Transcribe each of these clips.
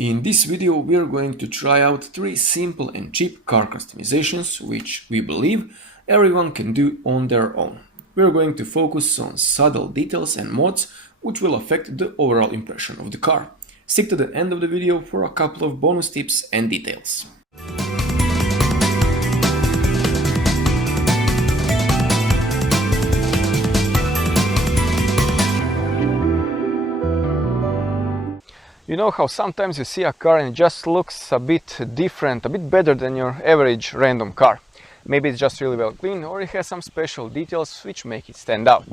In this video we are going to try out 3 simple and cheap car customizations which we believe everyone can do on their own. We are going to focus on subtle details and mods which will affect the overall impression of the car. Stick to the end of the video for a couple of bonus tips and details. You know how sometimes you see a car and it just looks a bit different, a bit better than your average random car. Maybe it's just really well clean or it has some special details which make it stand out.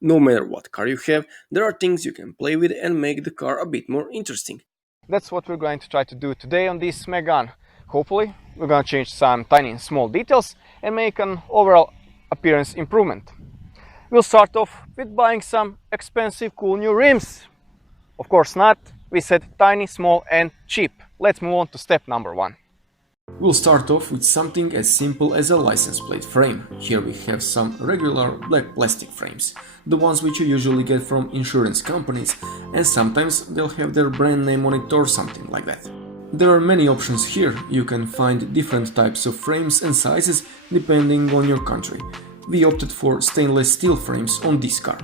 No matter what car you have, there are things you can play with and make the car a bit more interesting. That's what we're going to try to do today on this Megane. Hopefully, we're going to change some tiny and small details and make an overall appearance improvement. We'll start off with buying some expensive cool new rims. Of course not. We said tiny, small and cheap. Let's move on to step number 1. We'll start off with something as simple as a license plate frame. Here we have some regular black plastic frames, the ones which you usually get from insurance companies, and sometimes they'll have their brand name on it or something like that. There are many options here. You can find different types of frames and sizes depending on your country. We opted for stainless steel frames on this car.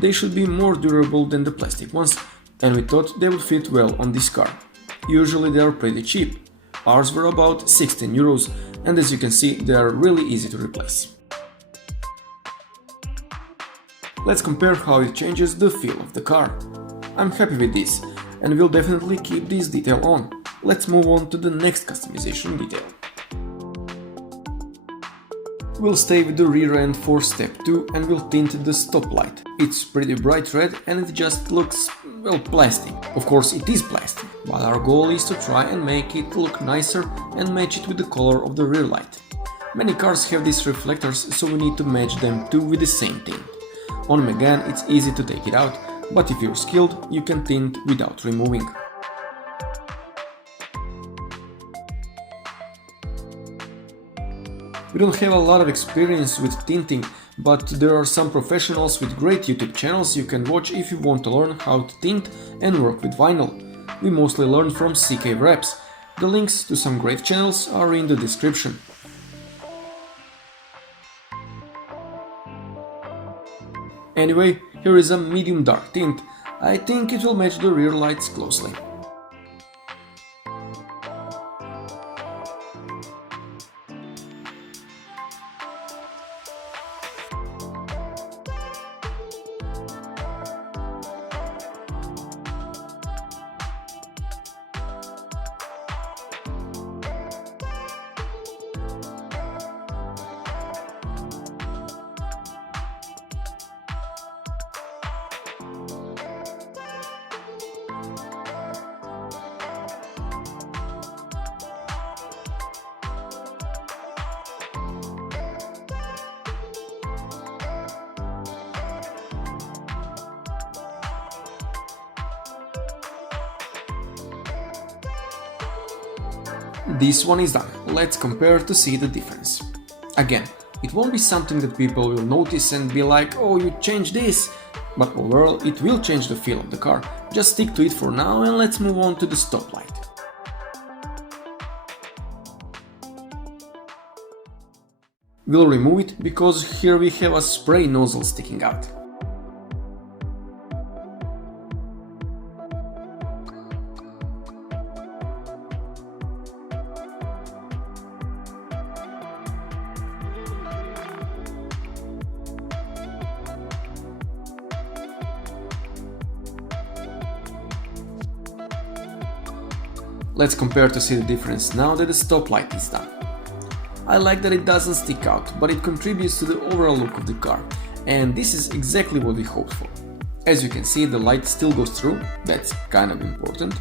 They should be more durable than the plastic ones, and we thought they would fit well on this car. Usually they are pretty cheap. Ours were about 16 euros, and as you can see they are really easy to replace. Let's compare how it changes the feel of the car. I'm happy with this, and we'll definitely keep this detail on. Let's move on to the next customization detail. We'll stay with the rear end for step 2 and we'll tint the stop light. It's pretty bright red and it just looks, well, plastic. Of course it is plastic, but our goal is to try and make it look nicer and match it with the color of the rear light. Many cars have these reflectors, so we need to match them too with the same tint. On Megane it's easy to take it out, but if you're skilled you can tint without removing. We don't have a lot of experience with tinting, but there are some professionals with great YouTube channels you can watch if you want to learn how to tint and work with vinyl. We mostly learn from CK Wraps. The links to some great channels are in the description. Anyway, here is a medium dark tint. I think it will match the rear lights closely. This one is done. Let's compare to see the difference. Again, it won't be something that people will notice and be like, oh, you changed this, but overall it will change the feel of the car. Just stick to it for now and let's move on to the stop light. We'll remove it because here we have a spray nozzle sticking out. Let's compare to see the difference now that the stop light is done. I like that it doesn't stick out, but it contributes to the overall look of the car, and this is exactly what we hoped for. As you can see, the light still goes through, that's kind of important.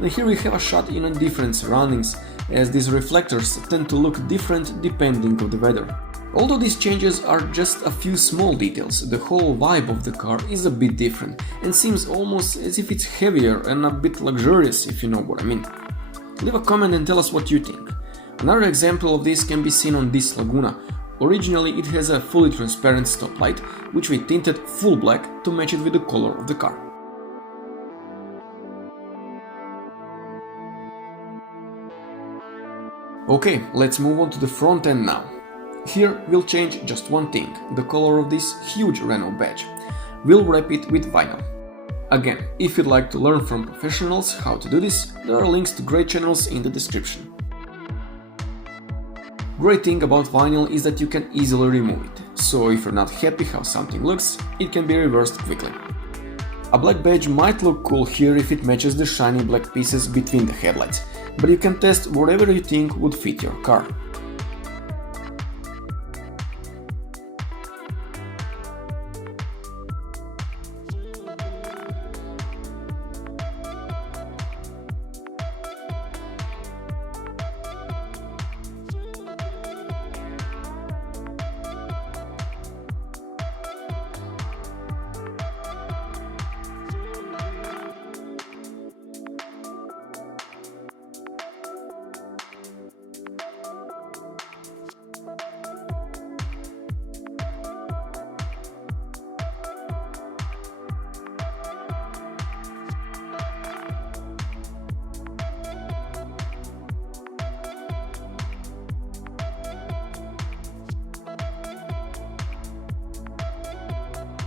And here we have a shot in different surroundings, as these reflectors tend to look different depending on the weather. Although these changes are just a few small details, the whole vibe of the car is a bit different and seems almost as if it's heavier and a bit luxurious, if you know what I mean. Leave a comment and tell us what you think. Another example of this can be seen on this Laguna. Originally it has a fully transparent stop light, which we tinted full black to match it with the color of the car. Okay, let's move on to the front end now. Here we'll change just one thing, the color of this huge Renault badge. We'll wrap it with vinyl. Again, if you'd like to learn from professionals how to do this, there are links to great channels in the description. Great thing about vinyl is that you can easily remove it, so if you're not happy how something looks, it can be reversed quickly. A black badge might look cool here if it matches the shiny black pieces between the headlights, but you can test whatever you think would fit your car.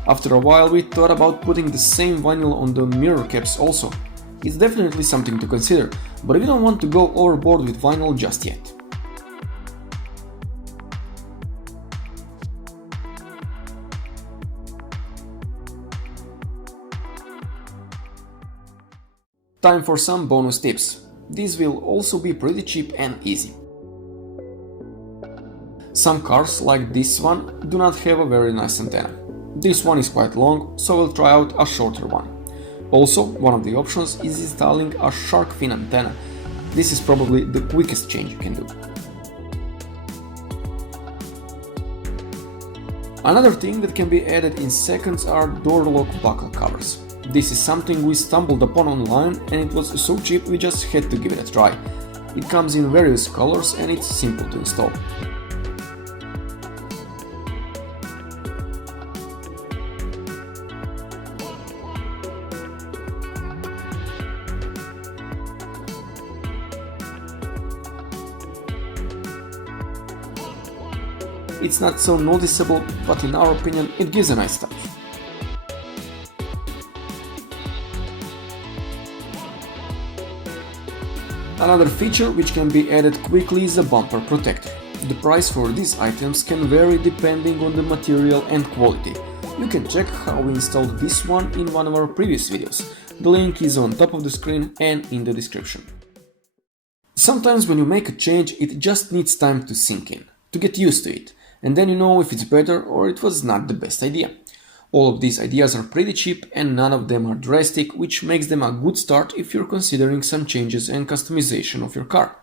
After a while we thought about putting the same vinyl on the mirror caps also. It's definitely something to consider, but we don't want to go overboard with vinyl just yet. Time for some bonus tips. These will also be pretty cheap and easy. Some cars, like this one, do not have a very nice antenna. This one is quite long, so we'll try out a shorter one. Also, one of the options is installing a shark fin antenna. This is probably the quickest change you can do. Another thing that can be added in seconds are door lock buckle covers. This is something we stumbled upon online and it was so cheap we just had to give it a try. It comes in various colors and it's simple to install. It's not so noticeable, but in our opinion it gives a nice touch. Another feature which can be added quickly is a bumper protector. The price for these items can vary depending on the material and quality. You can check how we installed this one in one of our previous videos. The link is on top of the screen and in the description. Sometimes when you make a change it just needs time to sink in, to get used to it, and then you know if it's better or it was not the best idea. All of these ideas are pretty cheap and none of them are drastic, which makes them a good start if you're considering some changes and customization of your car.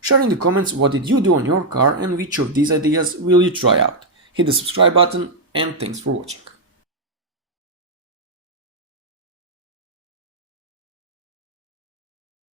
Share in the comments what did you do on your car and which of these ideas will you try out. Hit the subscribe button and thanks for watching.